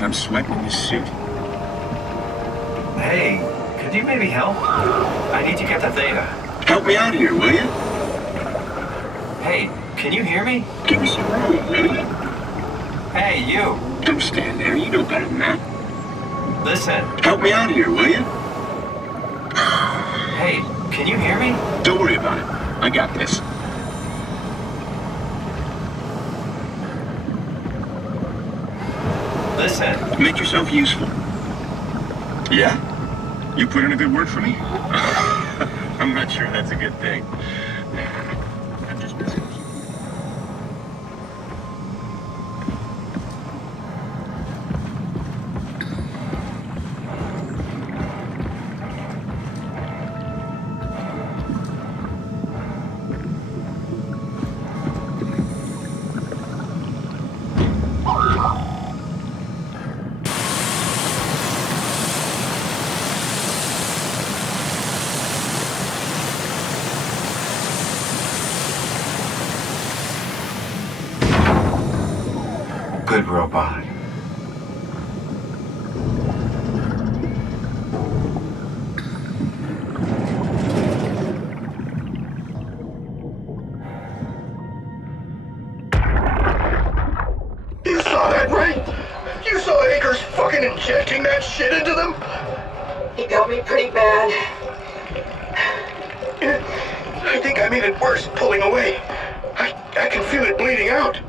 I'm sweating in this suit. Hey, could you maybe help? I need to get to Theta. Help me out here, will you? Hey, can you hear me? Give me some room, will you? Hey, you! Don't stand there, you know better than that. Listen. Help me out here, will you? Hey, can you hear me? Don't worry about it. I got this. Listen. Make yourself useful. Yeah? You put in a good word for me? I'm not sure that's a good thing. I'm just busy. Good robot. You saw that, right? You saw Akers fucking injecting that shit into them? He got me pretty bad. I think I made it worse pulling away. I can feel it bleeding out.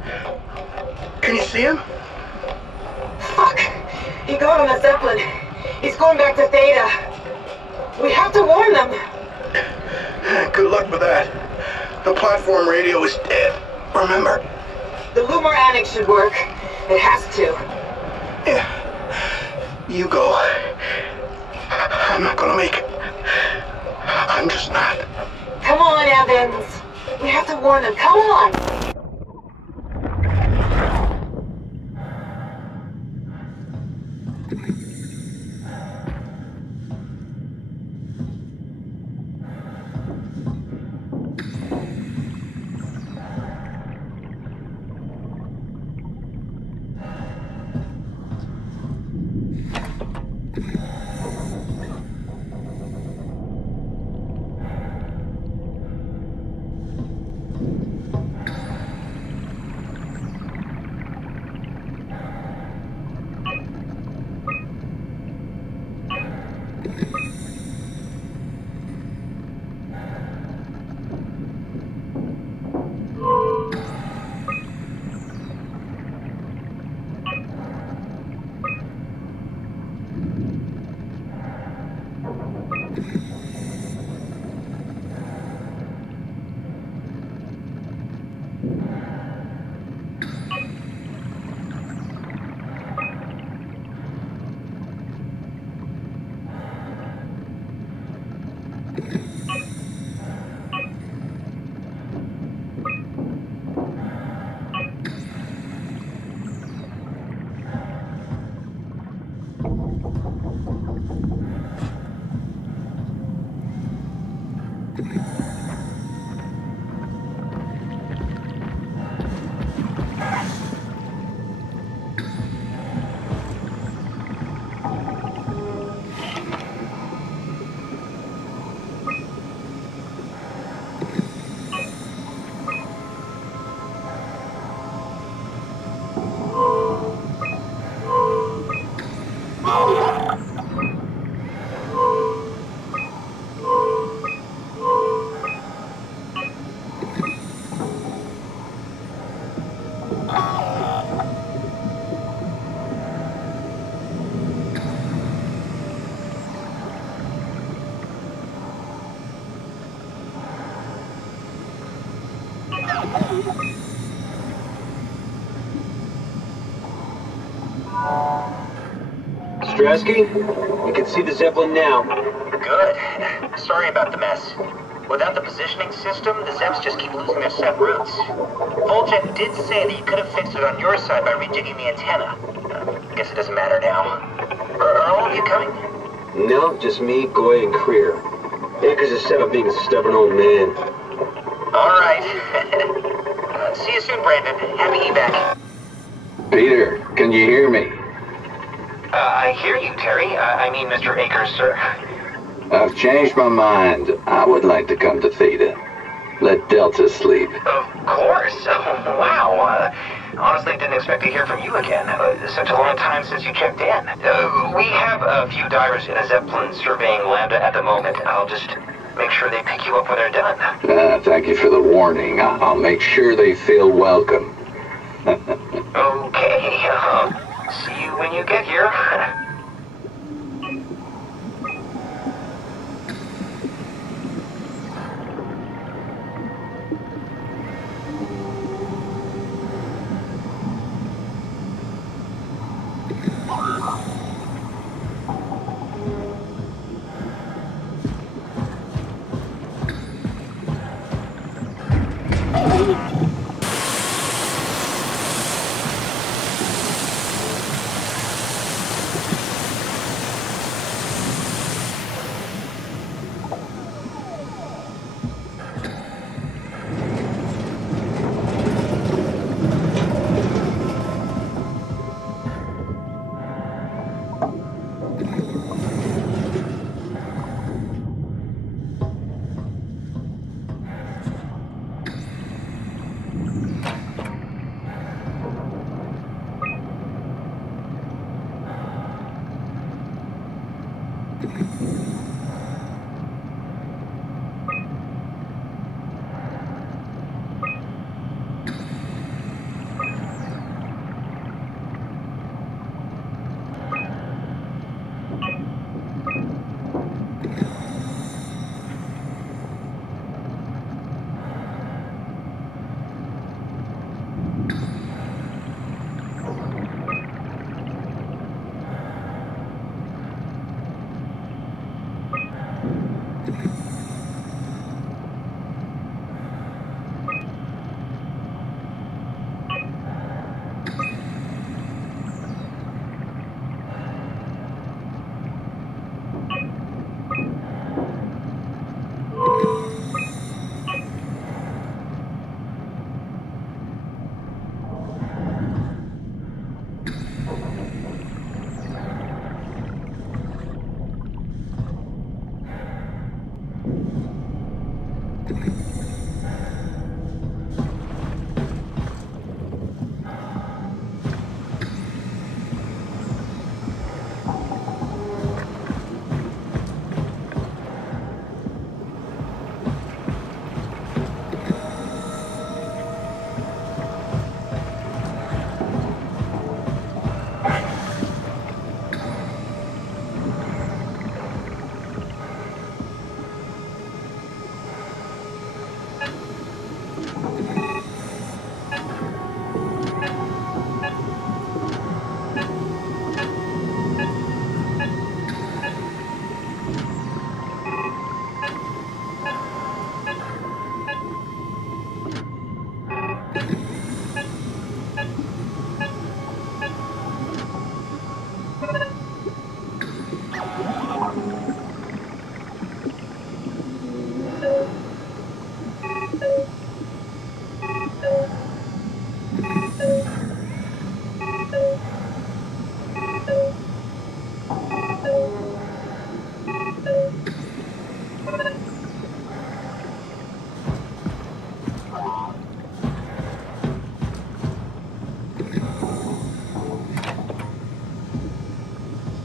Can you see him? Fuck! He got on the Zeppelin. He's going back to Theta. We have to warn them. Good luck with that. The platform radio is dead, remember? The Lumar Annex should work. It has to. Yeah. You go. I'm not gonna make it. I'm just not. Come on, Evans. We have to warn them. Come on! Strasky, you can see the Zeppelin now. Good. Sorry about the mess. Without the positioning system, the Zeps just keep losing their set routes. Voljet did say that you could have fixed it on your side by redigging the antenna. I guess it doesn't matter now. Are all of you coming? No, just me, Goy, and Creer. Akers is set up being a stubborn old man. All right. See you soon, Brandon. Happy evac. Peter, can you hear me? I hear you, Terry. I mean, Mr. Akers, sir. I've changed my mind. I would like to come to Theta. Let Delta sleep. Of course. Oh, wow. Honestly, didn't expect to hear from you again. Such a long time since you checked in. We have a few divers in a Zeppelin surveying Lambda at the moment. I'll just make sure they pick you up when they're done. Thank you for the warning. I'll make sure they feel welcome. Okay. See you when you get here.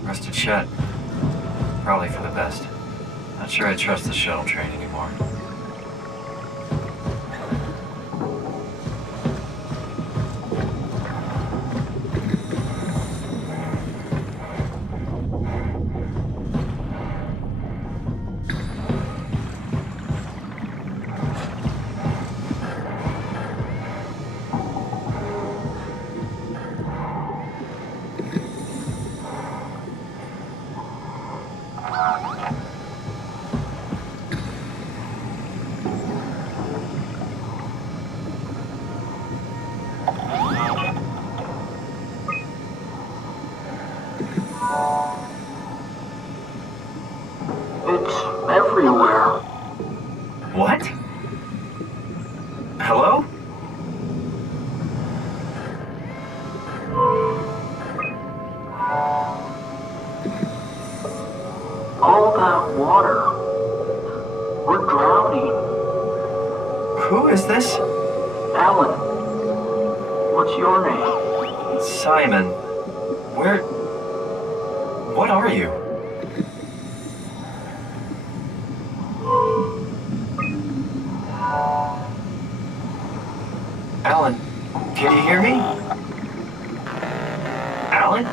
Rusted shut. Probably for the best. Not sure I trust the shuttle train anymore. Everywhere. What? Hello? All that water. We're drowning. Who is this? Alan. What's your name? Simon. Where... What are you? Alan, can you hear me? Alan?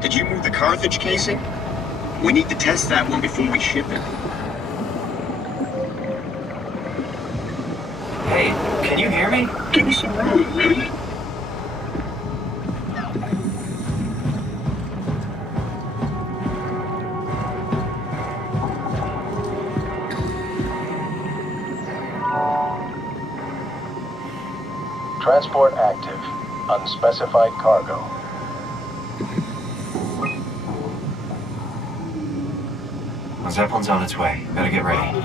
Did you move the Carthage casing? We need to test that one before we ship it. Hey, can you hear me? Give me some room, really? Transport active. Unspecified cargo. The Zeppelin's on its way. Better get ready.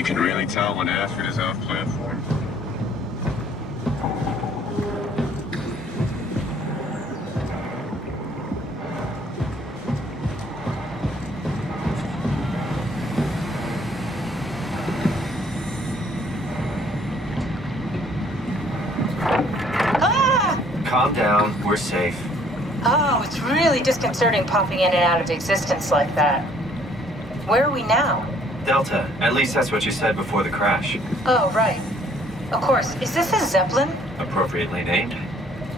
You can really tell when Ashford is off platform. Calm down, we're safe. Oh, it's really disconcerting popping in and out of existence like that. Where are we now? Delta, at least that's what you said before the crash. Oh, right. Of course. Is this a Zeppelin? Appropriately named.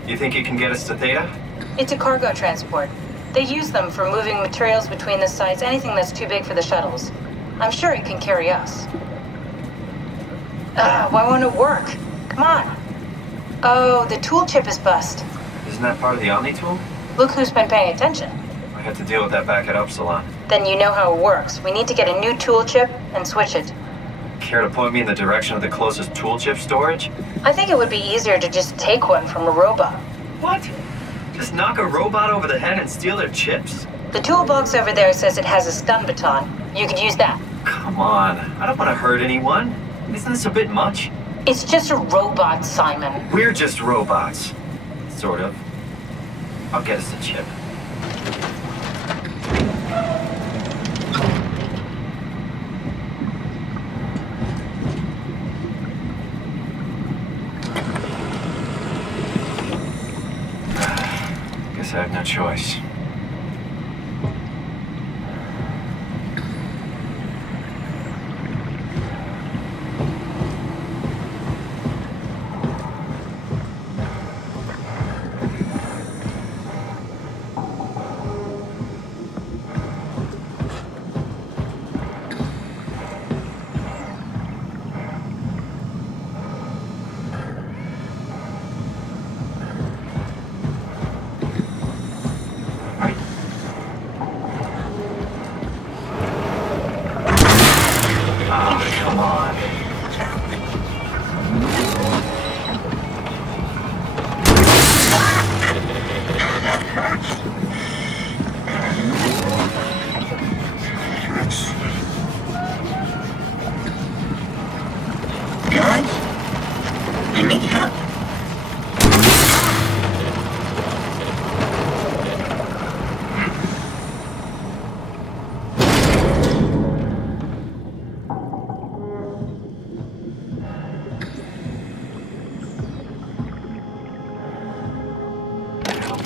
You think it can get us to Theta? It's a cargo transport. They use them for moving materials between the sites, anything that's too big for the shuttles. I'm sure it can carry us. Why won't it work? Come on. Oh, the tool chip is bust. Isn't that part of the Omni tool? Look who's been paying attention. I had to deal with that back at Upsilon. Then you know how it works. We need to get a new tool chip and switch it. Care to point me in the direction of the closest tool chip storage? I think it would be easier to just take one from a robot. What? Just knock a robot over the head and steal their chips? The toolbox over there says it has a stun baton. You could use that. Come on, I don't want to hurt anyone. Isn't this a bit much? It's just a robot, Simon. We're just robots. Sort of. I'll get us a chip. Guess I have no choice.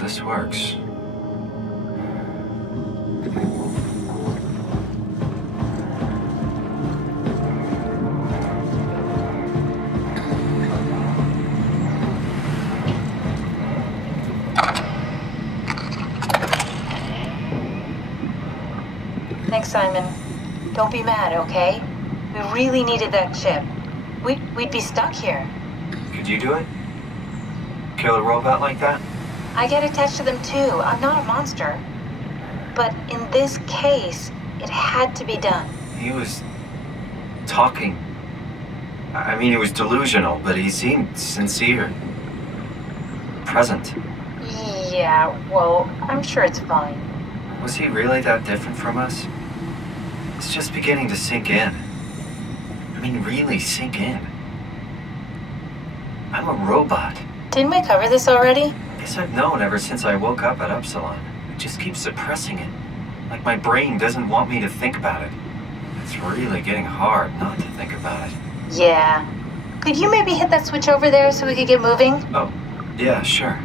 This works. Thanks, Simon. Don't be mad, okay? We really needed that chip. We'd be stuck here. Could you do it? Kill a robot like that? I get attached to them too. I'm not a monster. But in this case, it had to be done. He was talking. I mean, he was delusional, but he seemed sincere. Present. Yeah, well, I'm sure it's fine. Was he really that different from us? It's just beginning to sink in. I mean, really sink in. I'm a robot. Didn't we cover this already? Guess I've known ever since I woke up at Upsilon. I just keep suppressing it. Like my brain doesn't want me to think about it. It's really getting hard not to think about it. Yeah. Could you maybe hit that switch over there so we could get moving? Oh, yeah, sure.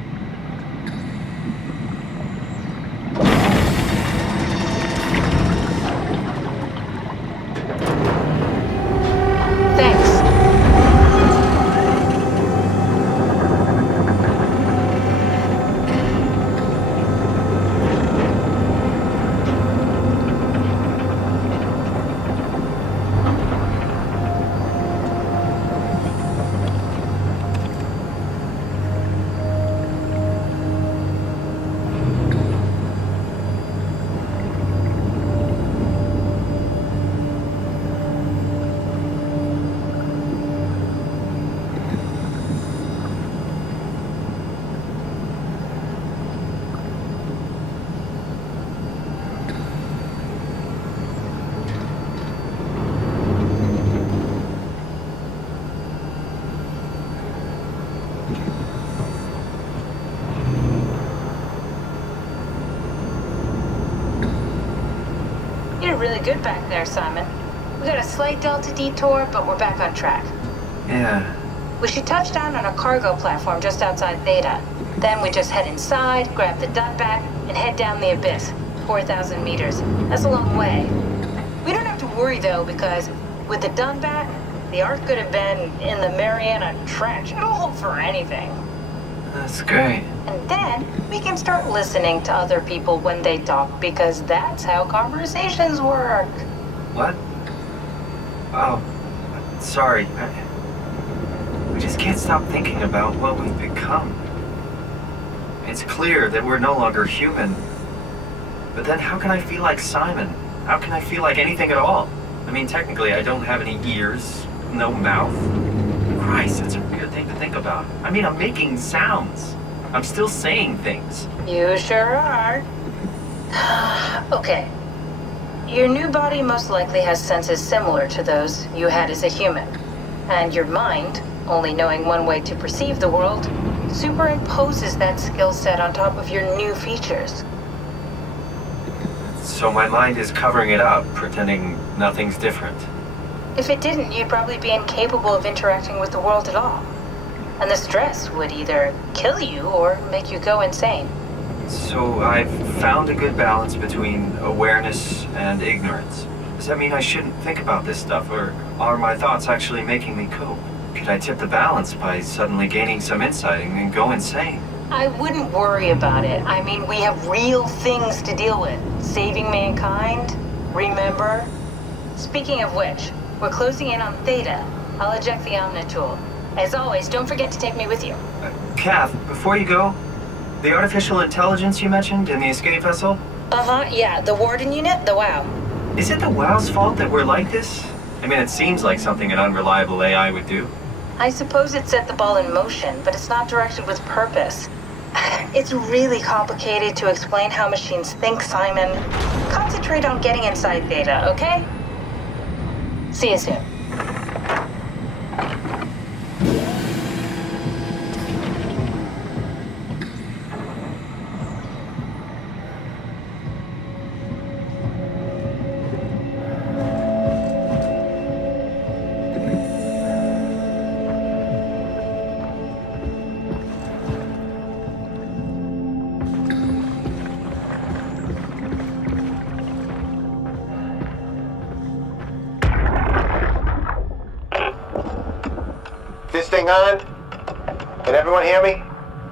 Thanks. really good back there, Simon. We got a slight delta detour, but we're back on track. Yeah. We should touch down on a cargo platform just outside Theta. Then we just head inside, grab the Dunbat, and head down the abyss. 4,000 meters. That's a long way. We don't have to worry, though, because with the Dunbat, the Ark could have been in the Mariana Trench. It'll hold for anything. That's great. And then we can start listening to other people when they talk, because that's how conversations work. What? Oh, sorry. I just can't stop thinking about what we've become. It's clear that we're no longer human. But then how can I feel like Simon? How can I feel like anything at all? I mean, technically, I don't have any ears, no mouth. Christ, it's a weird thing to think about. I mean, I'm making sounds. I'm still saying things. You sure are. Okay. Your new body most likely has senses similar to those you had as a human. And your mind, only knowing one way to perceive the world, superimposes that skill set on top of your new features. So my mind is covering it up, pretending nothing's different. If it didn't, you'd probably be incapable of interacting with the world at all. And the stress would either kill you or make you go insane. So I've found a good balance between awareness and ignorance. Does that mean I shouldn't think about this stuff, or are my thoughts actually making me cope? Could I tip the balance by suddenly gaining some insight and go insane? I wouldn't worry about it. I mean, we have real things to deal with. Saving mankind, remember? Speaking of which, we're closing in on Theta. I'll eject the Omni tool. As always, don't forget to take me with you. Kath, before you go, the artificial intelligence you mentioned in the escape vessel? Uh-huh, yeah, the Warden unit, the WOW. Is it the WOW's fault that we're like this? I mean, it seems like something an unreliable AI would do. I suppose it set the ball in motion, but it's not directed with purpose. It's really complicated to explain how machines think, Simon. Concentrate on getting inside Theta, okay? See you soon. This thing on? Can everyone hear me?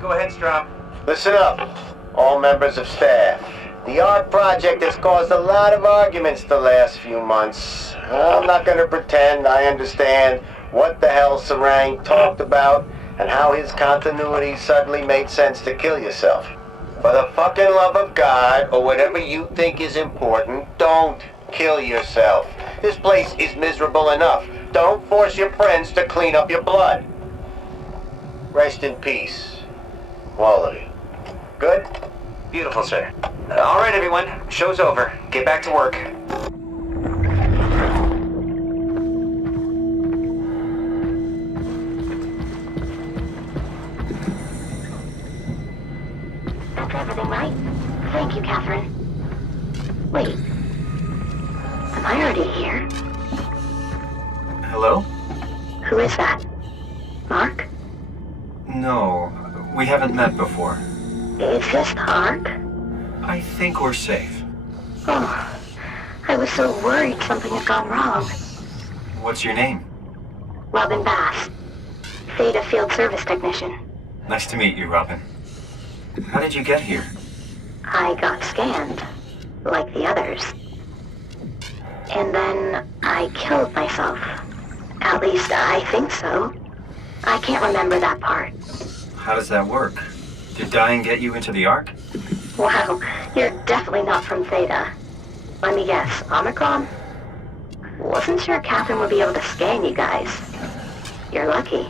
Go ahead, Strom. Listen up, all members of staff. The ARC project has caused a lot of arguments the last few months. I'm not going to pretend I understand what the hell Sarang talked about and how his continuity suddenly made sense to kill yourself. For the fucking love of God, or whatever you think is important, don't kill yourself. This place is miserable enough. Don't force your friends to clean up your blood. Rest in peace, all of you. Good? Beautiful, sir. All right, everyone. Show's over. Get back to work. That's everything right? Thank you, Catherine. Wait. Am I already here? Hello? Who is that? Mark? No, we haven't met before. Is this the Ark? I think we're safe. Oh, I was so worried something had gone wrong. What's your name? Robin Bass. Theta Field Service Technician. Nice to meet you, Robin. How did you get here? I got scanned, like the others. And then I killed myself. At least I think so. I can't remember that part. How does that work? Did dying get you into the Ark? Wow, you're definitely not from Theta. Let me guess, Omicron? Wasn't sure Catherine would be able to scan you guys. You're lucky.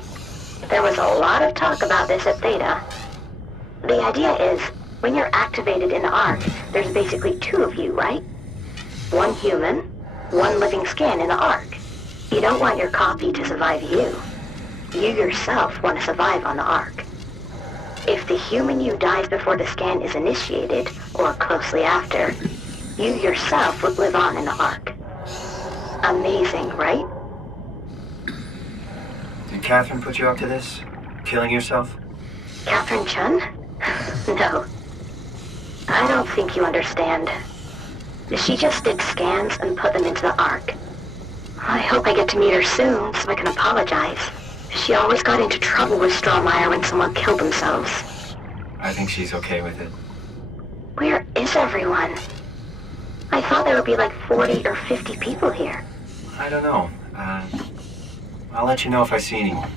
There was a lot of talk about this at Theta. The idea is, when you're activated in the Ark, there's basically two of you, right? One human, one living scan in the Ark. You don't want your copy to survive you. You yourself want to survive on the Ark. If the human you dies before the scan is initiated, or closely after, you yourself would live on in the Ark. Amazing, right? Did Catherine put you up to this? Killing yourself? Catherine Chun? No. I don't think you understand. She just did scans and put them into the Ark. I hope I get to meet her soon so I can apologize. She always got into trouble with Strohmeyer when someone killed themselves. I think she's okay with it. Where is everyone? I thought there would be like 40 or 50 people here. I don't know. I'll let you know if I see anyone.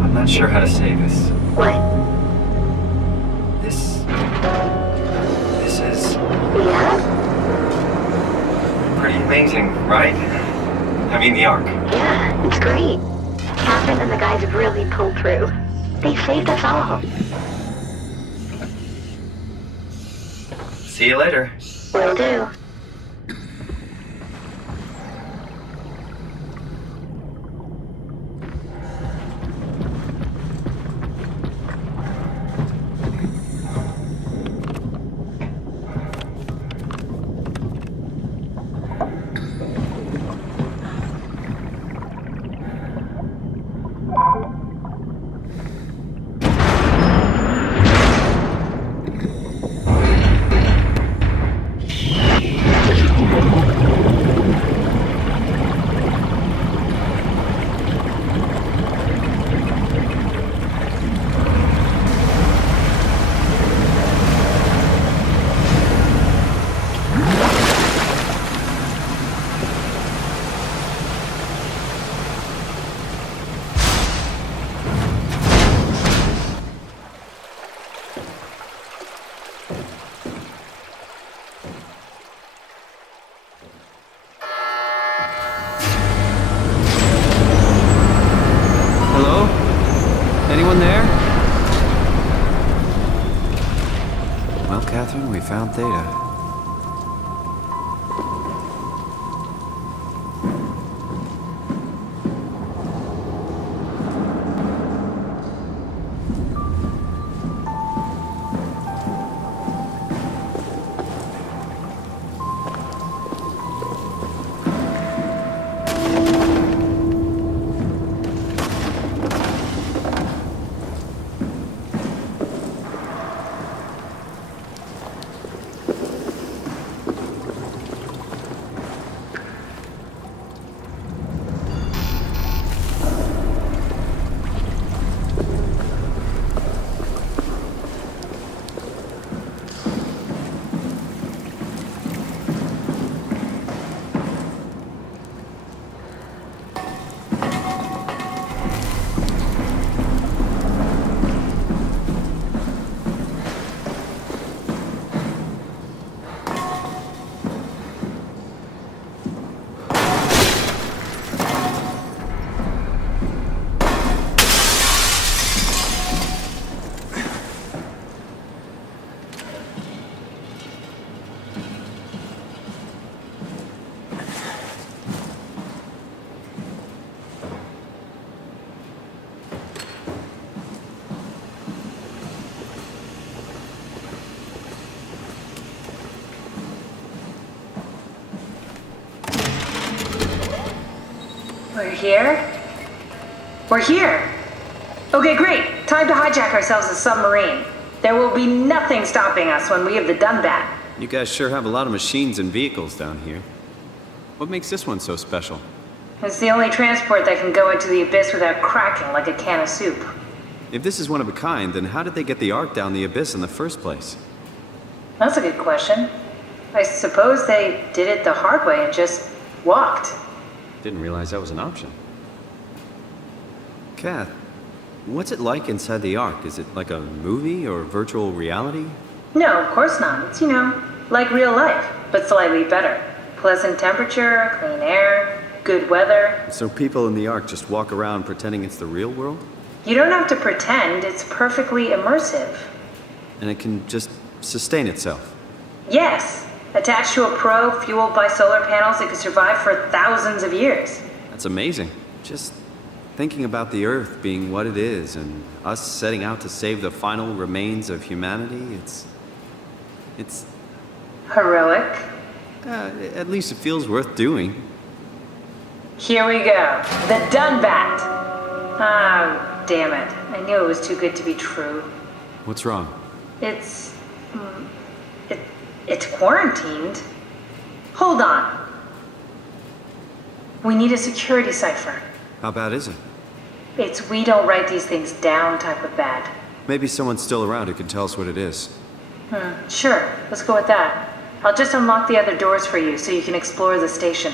I'm not sure how to say this. What? This is... Yeah? pretty amazing, right? I mean, the Ark. Yeah, it's great. Catherine and the guys have really pulled through. They saved us all. See you later. Will do. Anyone there? Well, Catherine, we found Theta. We're here? We're here! Okay, great. Time to hijack ourselves a submarine. There will be nothing stopping us when we have the Dunbat. You guys sure have a lot of machines and vehicles down here. What makes this one so special? It's the only transport that can go into the abyss without cracking like a can of soup. If this is one of a kind, then how did they get the Ark down the abyss in the first place? That's a good question. I suppose they did it the hard way and just walked. Didn't realize that was an option. Kath, what's it like inside the Ark? Is it like a movie or virtual reality? No, of course not. It's, like real life, but slightly better. Pleasant temperature, clean air, good weather. So people in the Ark just walk around pretending it's the real world? You don't have to pretend, it's perfectly immersive. And it can just sustain itself? Yes. Attached to a probe fueled by solar panels, it could survive for thousands of years. That's amazing. Just thinking about the Earth being what it is and us setting out to save the final remains of humanity, it's... Heroic. At least it feels worth doing. Here we go. The Dunbat. Oh, damn it. I knew it was too good to be true. What's wrong? It's quarantined. Hold on. We need a security cipher. How bad is it? It's we don't write these things down type of bad. Maybe someone's still around who can tell us what it is. Sure. Let's go with that. I'll just unlock the other doors for you so you can explore the station.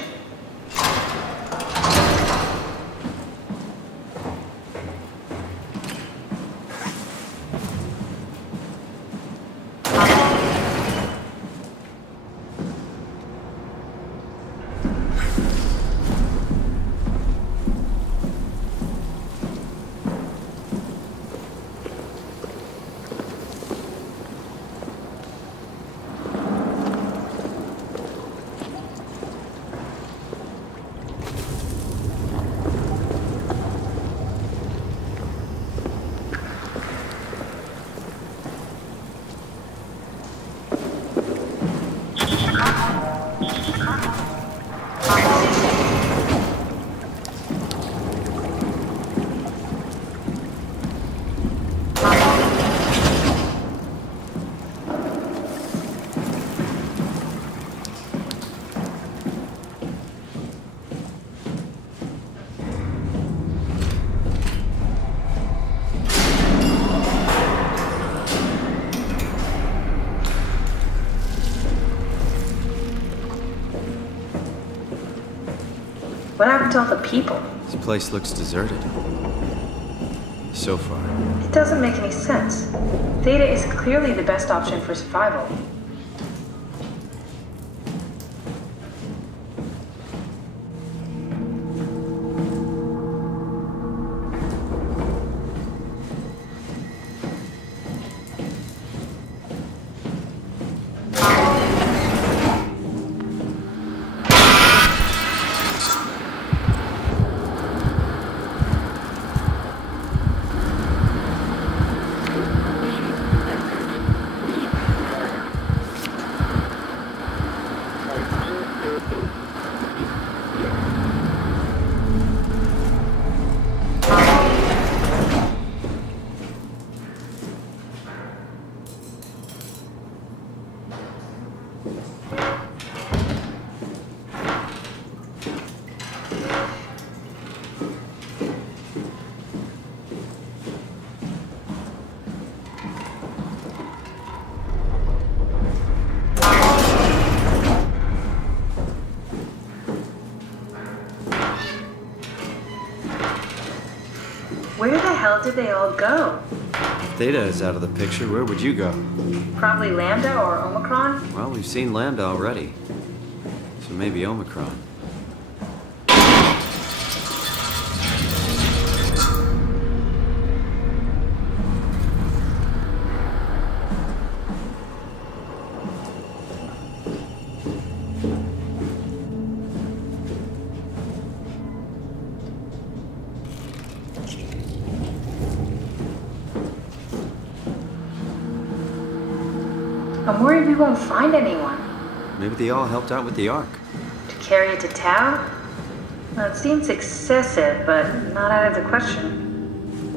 What happened to all the people? This place looks deserted. So far. It doesn't make any sense. Theta is clearly the best option for survival. Where the hell did they all go? Theta is out of the picture. Where would you go? Probably Lambda or Omicron? Well, we've seen Lambda already. So maybe Omicron. I'm worried we won't find anyone. Maybe they all helped out with the Ark. To carry it to town? Well, it seems excessive, but not out of the question.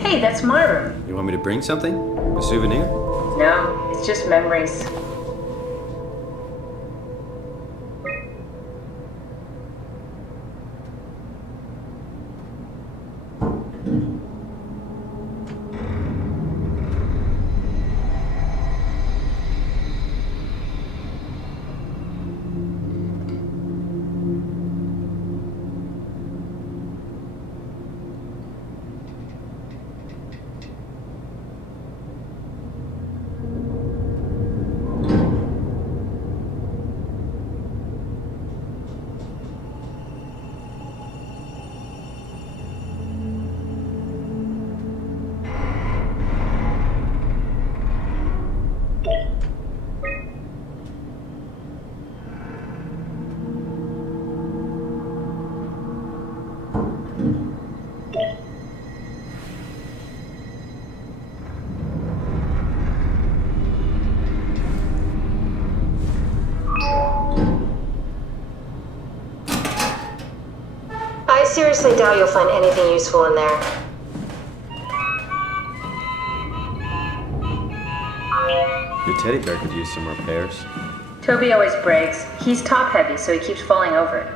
Hey, that's my room. You want me to bring something? A souvenir? No, it's just memories. I seriously doubt you'll find anything useful in there. Your teddy bear could use some repairs. Toby always breaks. He's top heavy, so he keeps falling over it.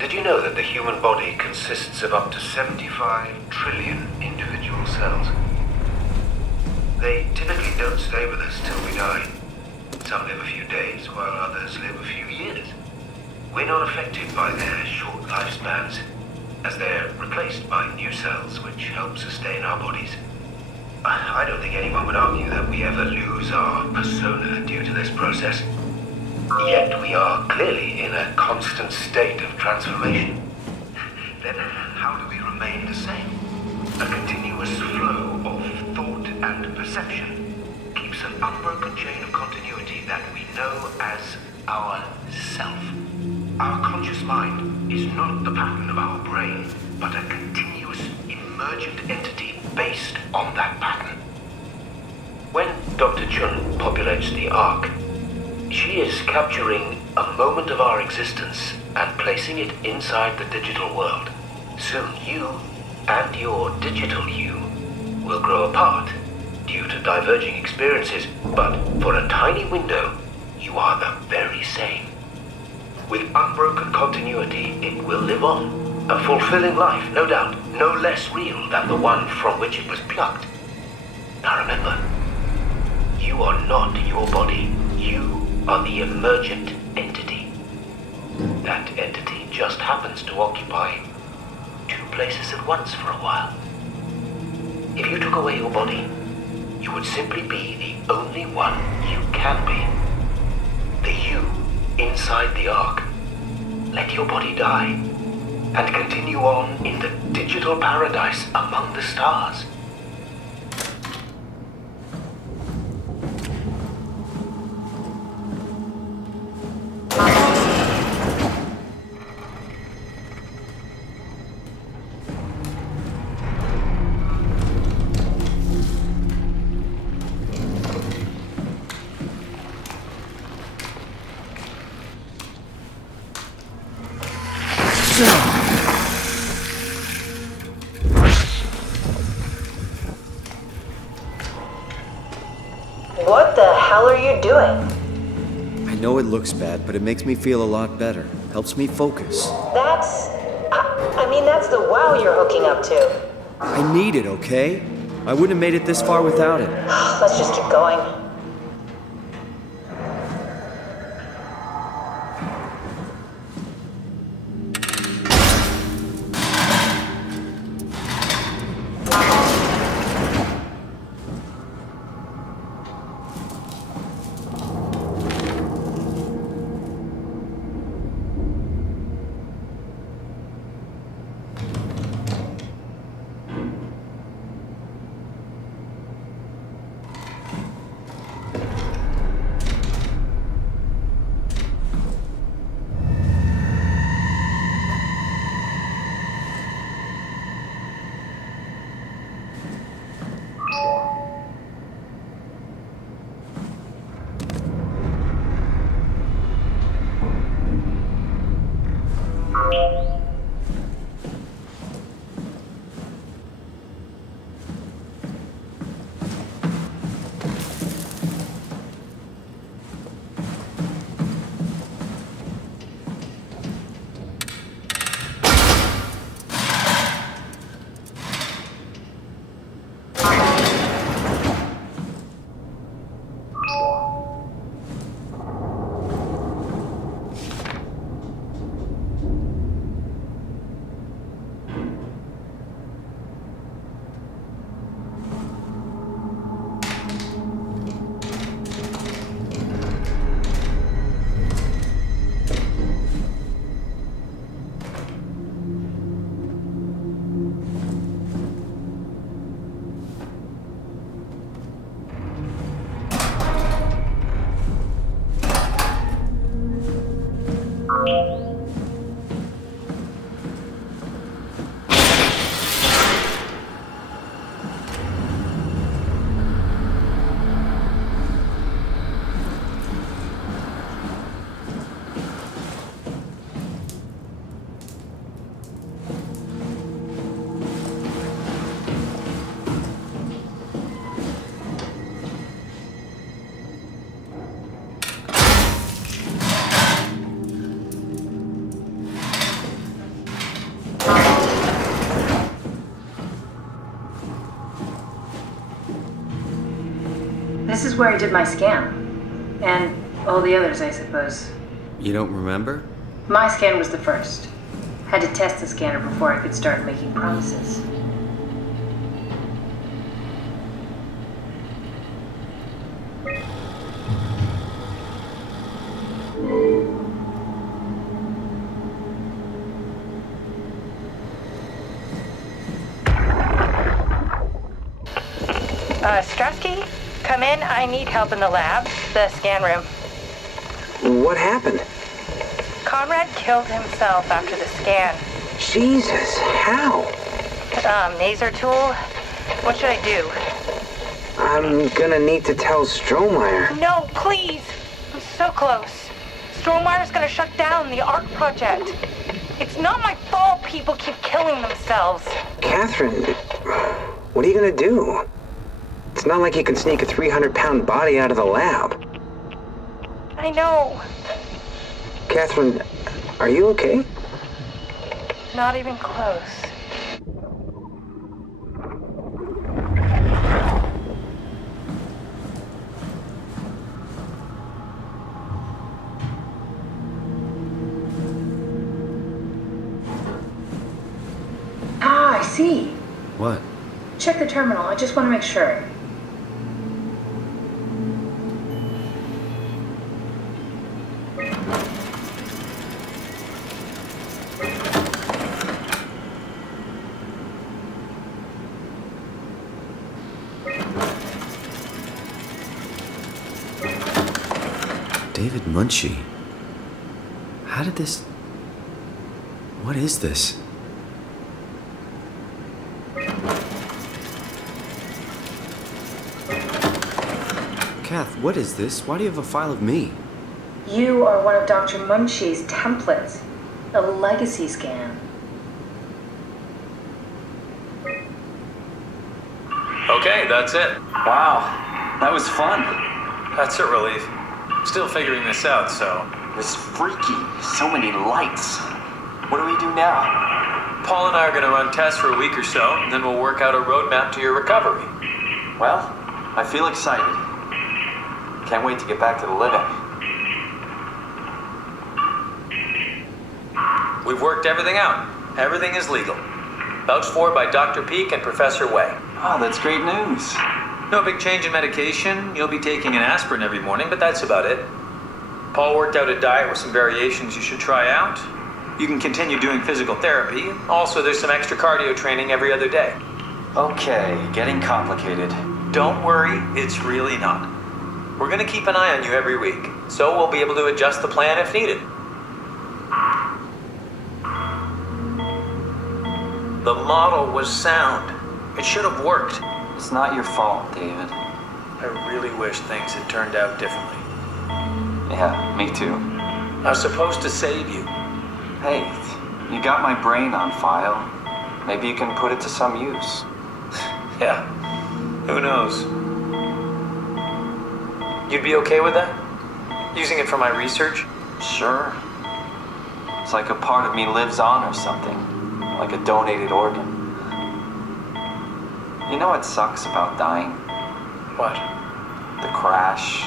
Did you know that the human body consists of up to 75 trillion individual cells? They typically don't stay with us till we die. Some live a few days, while others live a few years. We're not affected by their short lifespans, as they're replaced by new cells which help sustain our bodies. I don't think anyone would argue that we ever lose our persona due to this process. Yet we are clearly in a constant state of transformation. Then how do we remain the same? A continuous flow of thought and perception keeps an unbroken chain of continuity that we know as our self. Our conscious mind is not the pattern of our brain, but a continuous emergent entity based on that pattern. When Dr. Chun populates the Ark, she is capturing a moment of our existence and placing it inside the digital world. Soon you and your digital you will grow apart due to diverging experiences, but for a tiny window, you are the very same. With unbroken continuity, it will live on. A fulfilling life, no doubt, no less real than the one from which it was plucked. Now remember, you are not your body. You are the emergent entity. That entity just happens to occupy two places at once for a while. If you took away your body, you would simply be the only one you can be. The you inside the Ark. Let your body die and continue on in the digital paradise among the stars. What the hell are you doing? I know it looks bad, but it makes me feel a lot better. Helps me focus. That's the wow you're hooking up to. I need it, okay? I wouldn't have made it this far without it. Let's just keep going. This is where I did my scan. And all the others, I suppose. You don't remember? My scan was the first. Had to test the scanner before I could start making promises. Strasky, come in. I need help in the lab, the scan room. What happened? Conrad killed himself after the scan. Jesus, how? Maser tool? What should I do? I'm gonna need to tell Strohmeyer. No, please! I'm so close. Strohmeyer's gonna shut down the ARC project. It's not my fault people keep killing themselves. Catherine, what are you gonna do? It's not like you can sneak a 300-pound body out of the lab. I know. Catherine, are you okay? Not even close. Ah, I see. What? Check the terminal. I just want to make sure. David Munchie. How did this... What is this? Kath, what is this? Why do you have a file of me? You are one of Dr. Munchie's templates. A legacy scan. Okay, that's it. Wow, that was fun. That's a relief. Still figuring this out, so... This freaky. So many lights. What do we do now? Paul and I are going to run tests for a week or so, and then we'll work out a roadmap to your recovery. Well, I feel excited. Can't wait to get back to the living. We've worked everything out. Everything is legal. Vouched for by Dr. Peak and Professor Way. Oh, that's great news. No big change in medication. You'll be taking an aspirin every morning, but that's about it. Paul worked out a diet with some variations you should try out. You can continue doing physical therapy. Also, there's some extra cardio training every other day. Okay, getting complicated. Don't worry, it's really not. We're going to keep an eye on you every week, so we'll be able to adjust the plan if needed. The model was sound. It should have worked. It's not your fault, David. I really wish things had turned out differently. Yeah, me too. I was supposed to save you. Hey, You got my brain on file. Maybe you can put it to some use. Yeah, who knows? You'd be okay with that? Using it for my research? Sure. It's like a part of me lives on or something. Like a donated organ. You know what sucks about dying? What? The crash.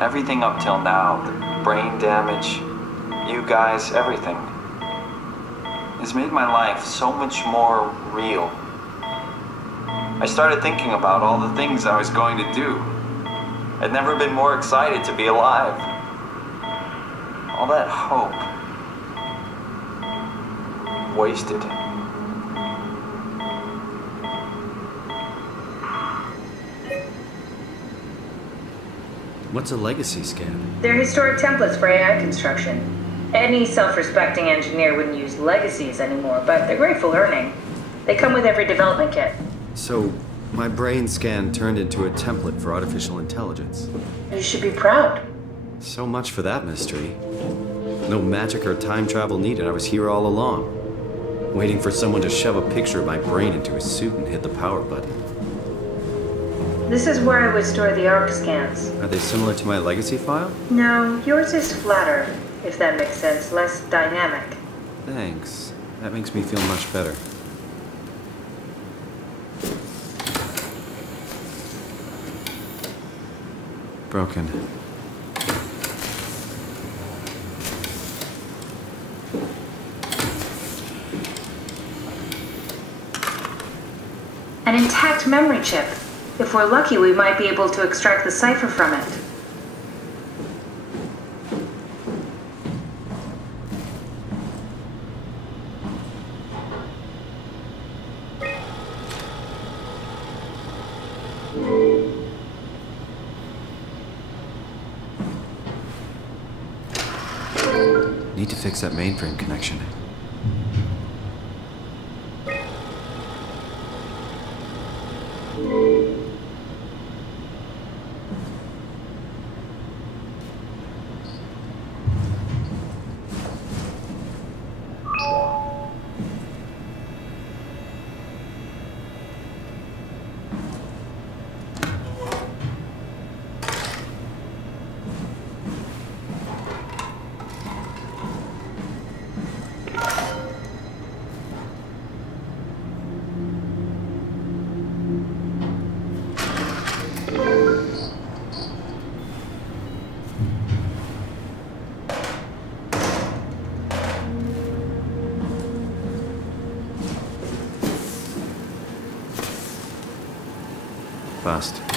Everything up till now, the brain damage, you guys, everything, has made my life so much more real. I started thinking about all the things I was going to do. I'd never been more excited to be alive. All that hope. Wasted. What's a legacy scan? They're historic templates for AI construction. Any self-respecting engineer wouldn't use legacies anymore, but they're great for learning. They come with every development kit. So, my brain scan turned into a template for artificial intelligence. You should be proud. So much for that mystery. No magic or time travel needed. I was here all along, waiting for someone to shove a picture of my brain into a suit and hit the power button. This is where I would store the ARC scans. Are they similar to my legacy file? No, yours is flatter, if that makes sense, less dynamic. Thanks. That makes me feel much better. Broken. An intact memory chip. If we're lucky, we might be able to extract the cipher from it. Need to fix that mainframe connection. Fast.